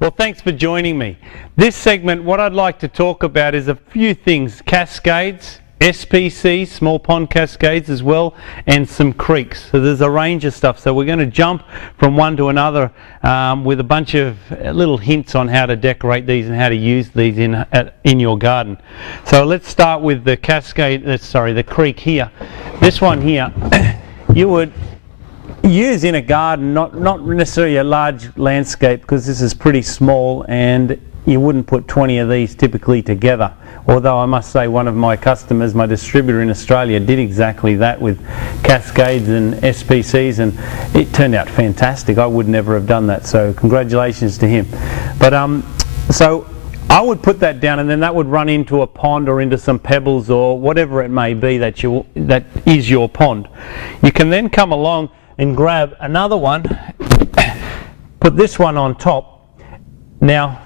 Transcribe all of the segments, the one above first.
Well, thanks for joining me. This segment, what I'd like to talk about is a few things: cascades, SPCs, small pond cascades as well, and some creeks. So there's a range of stuff. So we're going to jump from one to another with a bunch of little hints on how to decorate these and how to use these in your garden. So let's start with the cascade, the creek here. This one here, you would use in a garden, not necessarily a large landscape, because this is pretty small and you wouldn't put 20 of these typically together. Although I must say, one of my customers, my distributor in Australia, did exactly that with cascades and SPCs, and it turned out fantastic. I would never have done that, so congratulations to him. But so I would put that down, and then that would run into a pond or into some pebbles or whatever it may be that is your pond. You can then come along and grab another one, put this one on top. Now,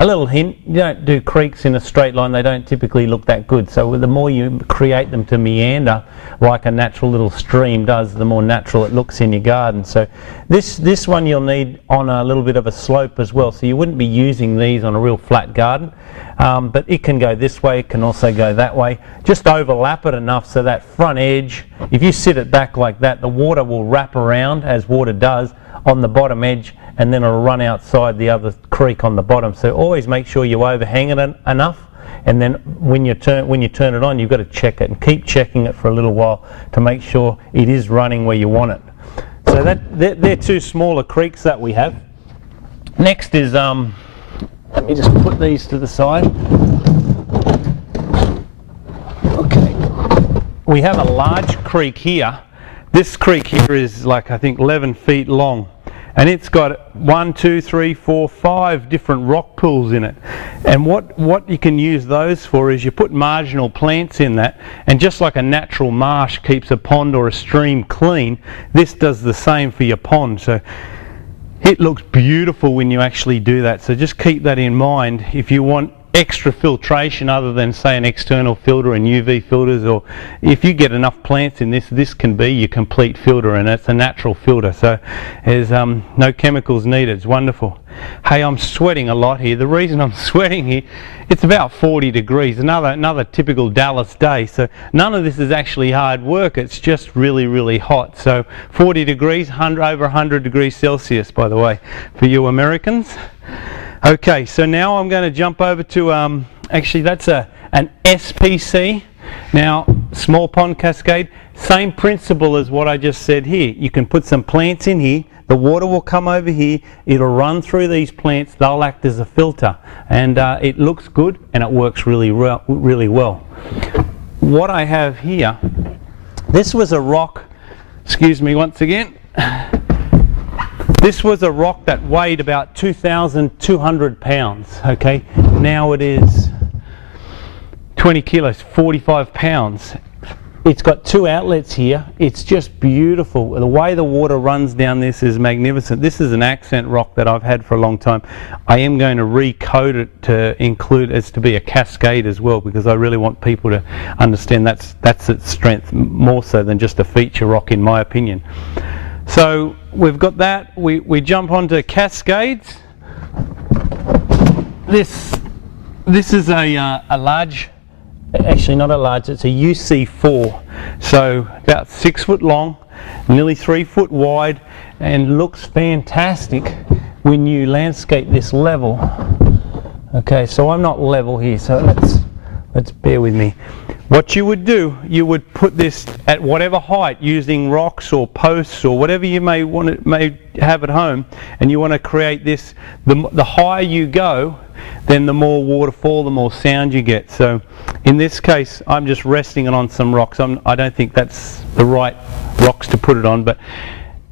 a little hint: you don't do creeks in a straight line. They don't typically look that good. So the more you create them to meander like a natural little stream does, the more natural it looks in your garden. So this one you'll need on a little bit of a slope as well. So you wouldn't be using these on a real flat garden. But it can go this way, it can also go that way. Just overlap it enough so that front edge, if you sit it back like that, the water will wrap around, as water does, on the bottom edge, and then it'll run outside the other creek on the bottom. So always make sure you overhang it enough, and then when you turn it on, you've got to check it and keep checking it for a little while to make sure it is running where you want it. So they're two smaller creeks that we have. Next is let me just put these to the side. Okay, we have a large creek here. This creek here is like, I think, 11 feet long, and it's got 1, 2, 3, 4, 5 different rock pools in it. And what you can use those for is you put marginal plants in that, and just like a natural marsh keeps a pond or a stream clean, this does the same for your pond. So it looks beautiful when you actually do that. So just keep that in mind if you want extra filtration other than, say, an external filter and UV filters, or if you get enough plants in this can be your complete filter, and it's a natural filter, so there's no chemicals needed. It's wonderful. Hey, I'm sweating a lot here. The reason I'm sweating here, it's about 40 degrees, another typical Dallas day, so none of this is actually hard work, it's just really, really hot. So 40 degrees, over 100 degrees Celsius, by the way, for you Americans. Okay, so now I'm going to jump over to, actually that's an SPC. Now, small pond cascade, same principle as what I just said here. You can put some plants in here, the water will come over here, it'll run through these plants, they'll act as a filter, and it looks good and it works really well. What I have here, this was a rock, excuse me once again. This was a rock that weighed about 2,200 pounds, okay? Now it is 20 kilos, 45 pounds. It's got two outlets here. It's just beautiful. The way the water runs down this is magnificent. This is an accent rock that I've had for a long time. I am going to recode it to include as to be a cascade as well, because I really want people to understand that's its strength, more so than just a feature rock, in my opinion. So we've got that. We jump onto cascades. This is a large, actually not a large, it's a UC4. So about 6 foot long, nearly 3 foot wide, and looks fantastic when you landscape this level. Okay, so I'm not level here, so let's bear with me. What you would do, you would put this at whatever height, using rocks or posts or whatever you may have at home, and you want to create this. The higher you go, then the more waterfall, the more sound you get. So in this case, I'm just resting it on some rocks. I don't think that's the right rocks to put it on, but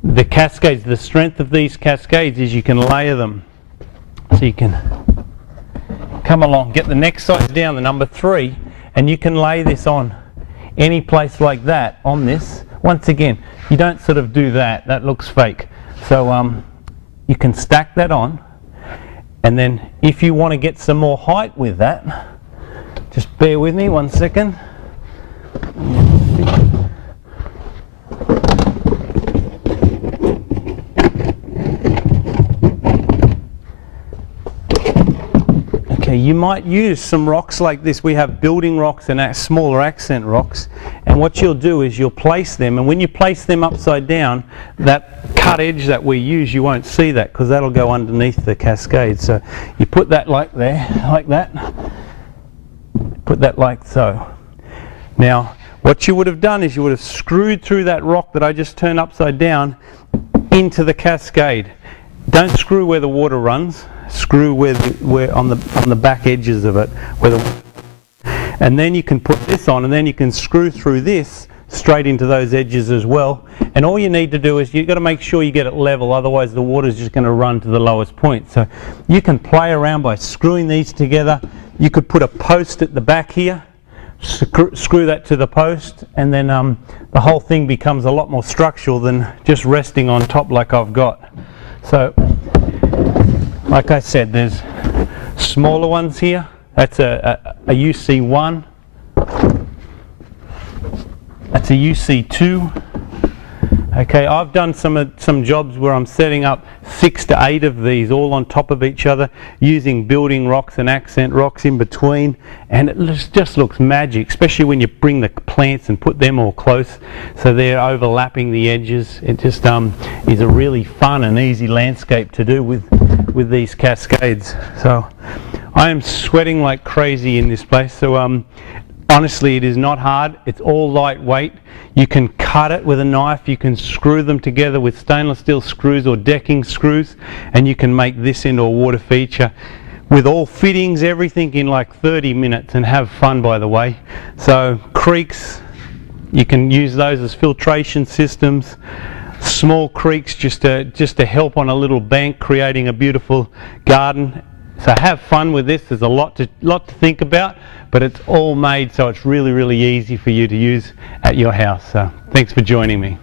the cascades, the strength of these cascades is you can layer them. So you can come along, get the next size down, the number 3, and you can lay this on any place like that on this. Once again, you don't sort of do that looks fake. So you can stack that on, and then if you want to get some more height with that, just bear with me 1 second. Okay, you might use some rocks like this. We have building rocks and smaller accent rocks, and what you'll do is you'll place them, and when you place them upside down, that cut edge that we use, you won't see that because that'll go underneath the Cascade. So you put that like there, like that, put that like so. Now what you would have done is you would have screwed through that rock that I just turned upside down into the Cascade. Don't screw where the water runs. Screw where on the back edges of it, and then you can put this on, and then you can screw through this straight into those edges as well. And all you need to do is you've got to make sure you get it level, otherwise the water is just going to run to the lowest point. So you can play around by screwing these together. You could put a post at the back here, screw that to the post, and then the whole thing becomes a lot more structural than just resting on top like I've got. So like I said, there's smaller ones here. That's a UC1. That's a UC2. Okay, I've done some jobs where I'm setting up 6 to 8 of these all on top of each other using building rocks and accent rocks in between, and it just looks magic, especially when you bring the plants and put them all close so they're overlapping the edges. It just is a really fun and easy landscape to do with these Cascades. So I am sweating like crazy in this place. So honestly, it is not hard. It's all lightweight. You can cut it with a knife, you can screw them together with stainless steel screws or decking screws, and you can make this into a water feature with all fittings, everything, in like 30 minutes, and have fun, by the way. So creeks, you can use those as filtration systems. Small creeks just to help on a little bank, creating a beautiful garden. So have fun with this. There's a lot to think about, but it's all made so it's really, really easy for you to use at your house. So thanks for joining me.